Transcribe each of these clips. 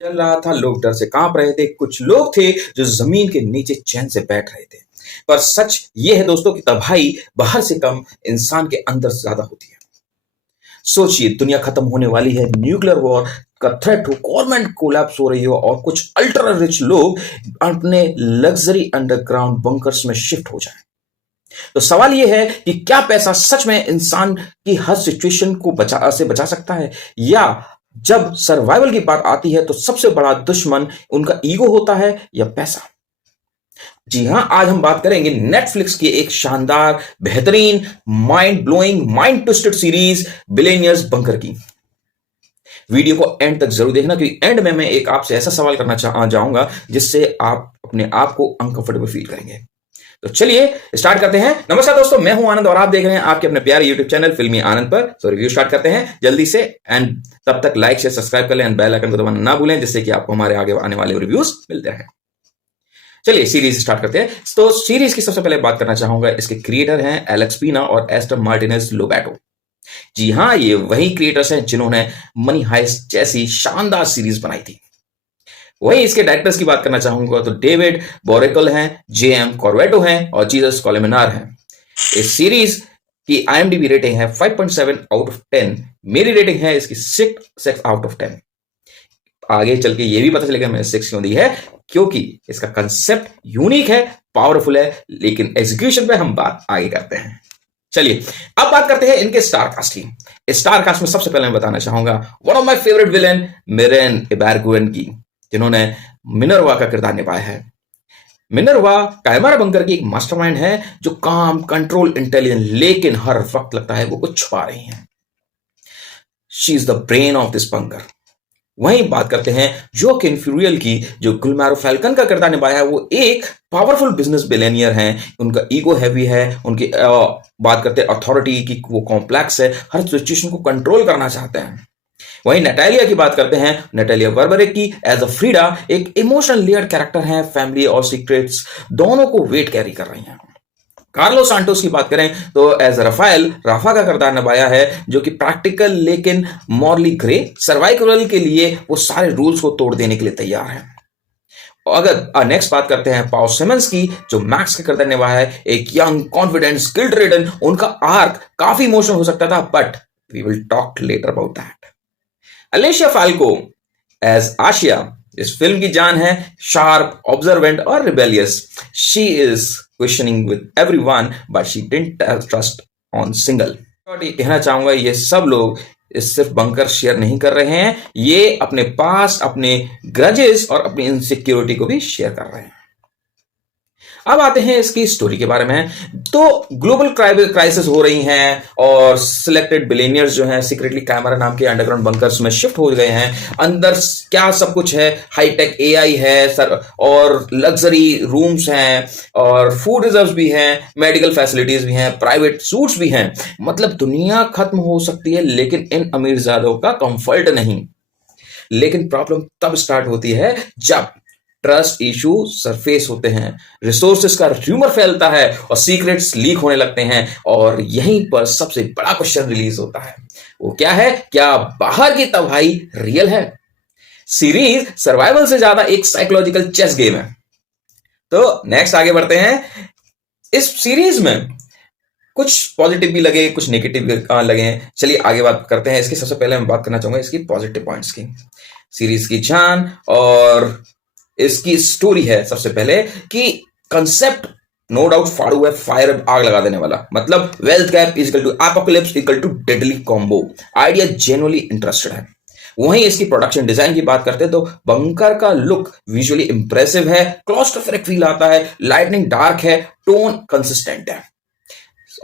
चल रहा था, लोग डर से कांप रहे थे, कुछ लोग थे जो जमीन के नीचे चैन से बैठ रहे थे। पर सच ये है दोस्तों कि तबाही बाहर से कम इंसान के अंदर से ज्यादा होती है। सोचिए, दुनिया खत्म होने वाली है, न्यूक्लियर वॉर का थ्रेट हो, गवर्नमेंट कोलैप्स हो रही हो और कुछ अल्ट्रा रिच लोग अपने लग्जरी अंडरग्राउंड बंकर्स में शिफ्ट हो जाएं। तो सवाल यह है कि क्या पैसा सच में इंसान की हर सिचुएशन को बचा सकता है, या जब सर्वाइवल की बात आती है तो सबसे बड़ा दुश्मन उनका ईगो होता है या पैसा। जी हां, आज हम बात करेंगे नेटफ्लिक्स की एक शानदार, बेहतरीन, mind blowing, mind twisted series billionaires bunker की। वीडियो को एंड तक जरूर देखना, क्योंकि एंड में मैं एक आपसे ऐसा सवाल करना जाऊंगा जिससे आप अपने आप को अनकंफर्टेबल फील करेंगे। तो चलिए स्टार्ट करते हैं। नमस्कार दोस्तों, मैं हूं आनंद और आप देख रहे हैं आपके अपने प्यारे यूट्यूब चैनल फिल्मी आनंद पर। तो रिव्यू स्टार्ट करते हैं जल्दी से, एंड तब तक लाइक शेयर सब्सक्राइब कर लें एंड बेल आइकन को दबाना ना भूलें, जिससे कि आपको हमारे आगे आने वाले रिव्यूज मिलते रहें। चलिए सीरीज स्टार्ट करते हैं। तो सीरीज की सबसे पहले बात करना चाहूंगा, इसके क्रिएटर हैं एलेक्स पीना और एस्टर मार्टिनेज लोबैटो। जी हां, ये वही क्रिएटर्स हैं जिन्होंने मनी हाइस्ट जैसी शानदार सीरीज बनाई थी। वही इसके डायरेक्टर्स की बात करना चाहूंगा तो डेविड बोरेकल हैं, जेएम कॉर्वेटो हैं और जीसस कॉलेमिनार हैं। इस सीरीज की आईएमडीबी रेटिंग है 5.7 आउट ऑफ 10। मेरी रेटिंग है इसकी 6 आउट ऑफ 10। आगे चल के ये भी पता चलेगा मैंने 6 क्यों दी है, क्योंकि इसका कंसेप्ट यूनिक है, पावरफुल है, लेकिन एग्जीक्यूशन पे हम बात आगे करते हैं। चलिए अब बात करते हैं इनके स्टार कास्ट की। स्टार कास्ट में सबसे पहले मैं बताना चाहूंगा one of my favourite villain Miren Ibarguen की, जिन्होंने मिनर्वा का किरदार निभाया है। मिनर्वा कायमारा बंकर की एक मास्टरमाइंड है जो काम, कंट्रोल, इंटेलिजेंट, लेकिन हर वक्त लगता है वो कुछ छुपा रही है। She is the brain of this bunker. वहीं बात करते हैं जोकिन फ्यूरियल की, जो गुलमारो फैल्कन का किरदार निभाया है। वो एक पावरफुल बिजनेस बिलियनियर हैं, उनका ईगो हैवी है, उनकी बात करते हैं अथॉरिटी की, वो कॉम्प्लेक्स है, हर सिचुएशन को कंट्रोल करना चाहते हैं। वहीं नटालिया की बात करते हैं, नटालिया बर्बरिक की एज अ फ्रीडा, एक इमोशनल लेयर्ड कैरेक्टर है, फैमिली और सीक्रेट्स दोनों को वेट कैरी कर रही हैं। कार्लो सांटोस की बात करें तो एज राफा का किरदार निभाया है, जो कि प्रैक्टिकल लेकिन मॉरली ग्रे, सर्वाइवल के लिए वो सारे रूल्स को तोड़ देने के लिए तैयार है। अगर नेक्स्ट बात करते हैं पाओ सिमंस की, जो मैक्स का किरदार निभाया है, एक यंग, कॉन्फिडेंट, स्किल्ड रिडन। उनका आर्क काफी इमोशनल हो सकता था, but we will talk later about that. Alessia Falco as Asia, इस फिल्म की जान है, शार्प, ऑब्जर्वेंट और rebellious. She is questioning with everyone but she didn't trust on single. कहना चाहूंगा ये सब लोग इस सिर्फ बंकर शेयर नहीं कर रहे हैं, ये अपने पास, अपने ग्रजेस और अपनी इनसिक्योरिटी को भी शेयर कर रहे हैं। अब आते हैं इसकी स्टोरी के बारे में। तो ग्लोबल क्राइसिस हो रही हैं और सिलेक्टेड बिलियनियर्स जो हैं सीक्रेटली कैमरा नाम के अंडरग्राउंड बंकर्स में शिफ्ट हो गए हैं। अंदर क्या सब कुछ है, हाईटेक एआई है सर, और लग्जरी रूम्स हैं, और फूड रिजर्व्स भी हैं, मेडिकल फैसिलिटीज भी हैं, प्राइवेट सूट्स भी हैं। मतलब दुनिया खत्म हो सकती है, लेकिन इन अमीरजादों का कंफर्ट नहीं। लेकिन प्रॉब्लम तब स्टार्ट होती है जब ट्रस्ट इशू सरफेस होते हैं, रिसोर्सेज का र्यूमर फैलता है और सीक्रेट्स लीक होने लगते हैं, और यहीं पर सबसे बड़ा क्वेश्चन रिलीज होता है। वो क्या है? क्या बाहर की तबाही रियल है? सीरीज सर्वाइवल से ज्यादा एक साइकोलॉजिकल चेस गेम है। तो नेक्स्ट आगे बढ़ते हैं। इस सीरीज में कुछ पॉजिटिव भी लगे, कुछ नेगेटिव भी लगे। चलिए आगे बात करते हैं। इसकी सबसे पहले मैं बात करना चाहूंगा इसकी पॉजिटिव पॉइंट्स की। सीरीज की जान और इसकी स्टोरी है सबसे पहले कि कंसेप्ट नो डाउट फाड़ू है, फायर आग लगा देने वाला। मतलब wealth gap is equal to apocalypse equal to deadly combo. Idea genuinely interested है। वहीं इसकी प्रोडक्शन डिजाइन की बात करते हैं तो बंकर का लुक विजुअली इंप्रेसिव है, क्लॉस्ट्रोफोबिक फील आता है, लाइटनिंग डार्क है, टोन कंसिस्टेंट है।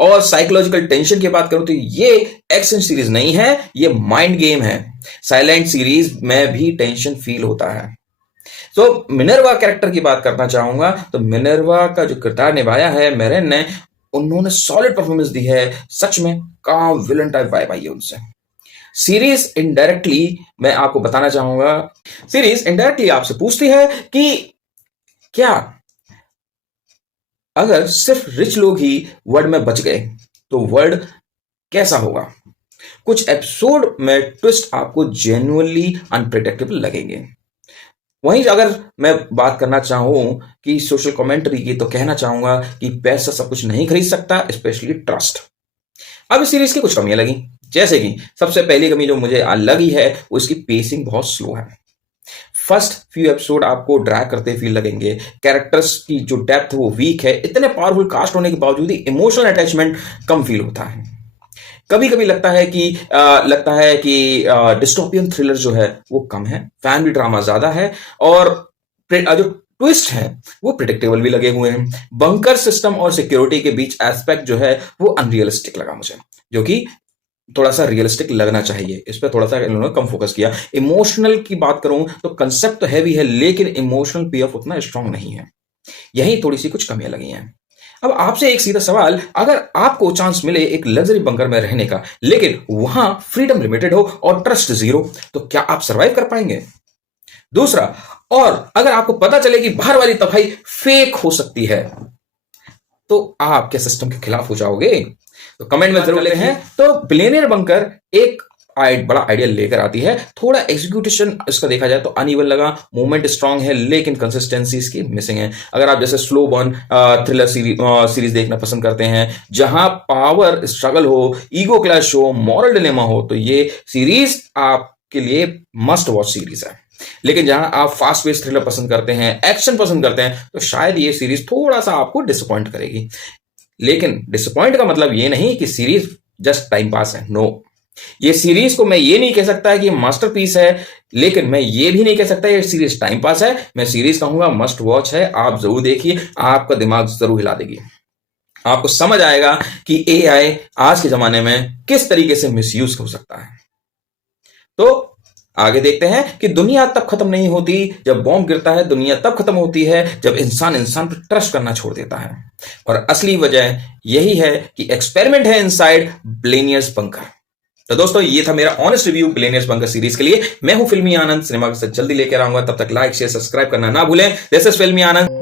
और साइकोलॉजिकल टेंशन की बात करूं तो ये एक्शन सीरीज नहीं है, ये माइंड गेम है। साइलेंट सीरीज में भी टेंशन फील होता है। तो मिनर्वा कैरेक्टर की बात करना चाहूंगा। तो मिनर्वा का जो किरदार निभाया है मेरेन ने, उन्होंने सॉलिड परफॉर्मेंस दी है। सच में काम विलन टाइप वाइब आई है उनसे। सीरीज इनडायरेक्टली मैं आपको बताना चाहूंगा, सीरीज इनडायरेक्टली आपसे पूछती है कि क्या अगर सिर्फ रिच लोग ही वर्ल्ड में बच गए तो वर्ल्ड कैसा होगा। कुछ एपिसोड में ट्विस्ट आपको जेन्युइनली अनप्रिडिक्टेबल लगेंगे। वहीं अगर मैं बात करना चाहूं कि सोशल कमेंट्री की, तो कहना चाहूंगा कि पैसा सब कुछ नहीं खरीद सकता, स्पेशली ट्रस्ट। अब इस सीरीज की कुछ कमियां लगी, जैसे कि सबसे पहली कमी जो मुझे लगी है वो इसकी पेसिंग बहुत स्लो है। फर्स्ट फ्यू एपिसोड आपको ड्रैग करते फील लगेंगे, कैरेक्टर्स की जो डेप्थ है वो वीक है, इतने पावरफुल कास्ट होने के बावजूद ही इमोशनल अटैचमेंट कम फील होता है। कभी कभी लगता है कि डिस्टोपियन थ्रिलर जो है वो कम है, फैमिली ड्रामा ज्यादा है, और जो ट्विस्ट है वो प्रिडिक्टेबल भी लगे हुए हैं। बंकर सिस्टम और सिक्योरिटी के बीच एस्पेक्ट जो है वो अनरियलिस्टिक लगा मुझे, जो कि थोड़ा सा रियलिस्टिक लगना चाहिए। इस पर थोड़ा सा इन्होंने कम फोकस किया। इमोशनल की बात करूं तो कंसेप्ट तो हैवी है, लेकिन इमोशनल पे ऑफ उतना स्ट्रांग नहीं है। यही थोड़ी सी कुछ कमियां लगी हैं। अब आपसे एक सीधा सवाल, अगर आपको चांस मिले एक लग्जरी बंकर में रहने का, लेकिन वहां फ्रीडम लिमिटेड हो और ट्रस्ट जीरो, तो क्या आप सरवाइव कर पाएंगे? दूसरा, और अगर आपको पता चले कि बाहर वाली तबाही फेक हो सकती है, तो आप क्या सिस्टम के खिलाफ हो जाओगे? तो कमेंट में जरूर लिखें। तो बिलियनियर बंकर एक बड़ा आइडिया लेकर आती है। थोड़ा एग्जीक्यूशन इसका देखा जाए तो अनइवन लगा, मूवमेंट स्ट्रांग है लेकिन कंसिस्टेंसी इसकी मिसिंग है। अगर आप जैसे स्लो बर्न थ्रिलर सीरीज देखना पसंद करते हैं जहां पावर स्ट्रगल हो, ईगो क्लैश हो, मॉरल डिलेमा हो, तो ये सीरीज आपके लिए मस्ट वॉच सीरीज है। लेकिन जहां आप फास्ट पेस थ्रिलर पसंद करते हैं, एक्शन पसंद करते हैं, तो शायद ये सीरीज थोड़ा सा आपको डिसअपॉइंट करेगी। लेकिन डिसअपॉइंट का मतलब ये नहीं कि सीरीज जस्ट टाइम पास है, नो। ये सीरीज को मैं ये नहीं कह सकता कि मास्टरपीस है, लेकिन मैं ये भी नहीं कह सकता ये सीरीज टाइम पास है। मैं सीरीज कहूंगा मस्ट वॉच है, आप जरूर देखिए, आपका दिमाग जरूर हिला देगी। आपको समझ आएगा कि एआई आज के जमाने में किस तरीके से मिसयूज हो सकता है। तो आगे देखते हैं कि दुनिया तब खत्म नहीं होती जब बॉम्ब गिरता है, दुनिया तब खत्म होती है जब इंसान इंसान पर ट्रस्ट करना छोड़ देता है। और असली वजह यही है कि एक्सपेरिमेंट है इनसाइड बिलियनियर्स बंकर। तो दोस्तों, ये था मेरा honest review billionaires bunker series के लिए। मैं हूं फिल्मी आनंद, सिनेमा के साथ जल्दी लेकर आऊंगा। तब तक लाइक शेयर सब्सक्राइब करना ना भूलें। दिस इज फिल्मी आनंद।